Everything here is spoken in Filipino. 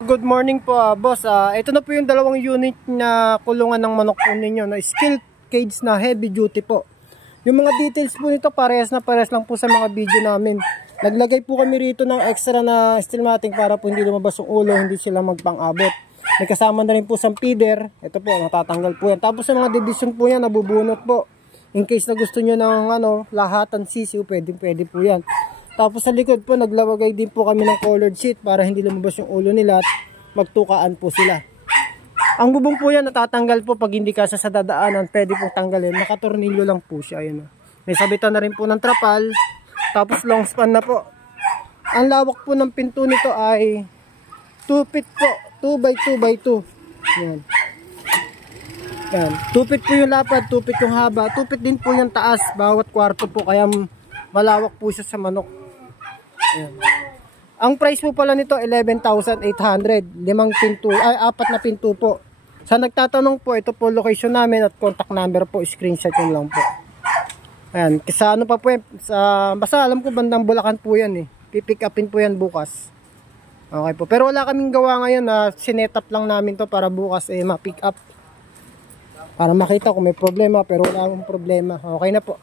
Good morning po, boss. Ito na po yung dalawang unit na kulungan ng manok po ninyo na steel cage na heavy duty po. Yung mga details po nito parehas lang po sa mga video namin. Naglagay po kami rito ng extra na steel matting para po hindi lumabas yung ulo, hindi sila magpang-abot. May kasama na rin po sa feeder. Ito po, natatanggal po yan. Tapos sa mga division po yan, nabubunot po. In case na gusto nyo ng lahatan sisiw, pwede po yan. Tapos sa likod po, naglawagay din po kami ng colored sheet para hindi lumabas yung ulo nila at magtukaan po sila. Ang bubong po yan, natatanggal po pag hindi kasi sa dadaanan, pwede pong tanggalin. Nakatornilyo lang po siya. Ayun. May sabitan na rin po ng trapal. Tapos long span na po. Ang lawak po ng pinto nito ay 2 feet po. 2x2x2. Yan. Yan. 2 feet po yung lapad, 2 feet yung haba. 2 feet din po yung taas. Bawat kwarto po. Kaya malawak po siya sa manok. Ayan. Ang price po pala nito 11,800. 4 na pinto po. Sa nagtatanong po, ito po location namin at contact number po, screenshot yun lang po. Ayan, sa ano pa po basta alam ko bandang Bulacan po yan eh. Pipick upin po yan bukas. Okay po. Pero wala kaming gawa ngayon na sinetap lang namin to para bukas ma-pick up. Para makita kung may problema, pero wala akong problema. Okay na po.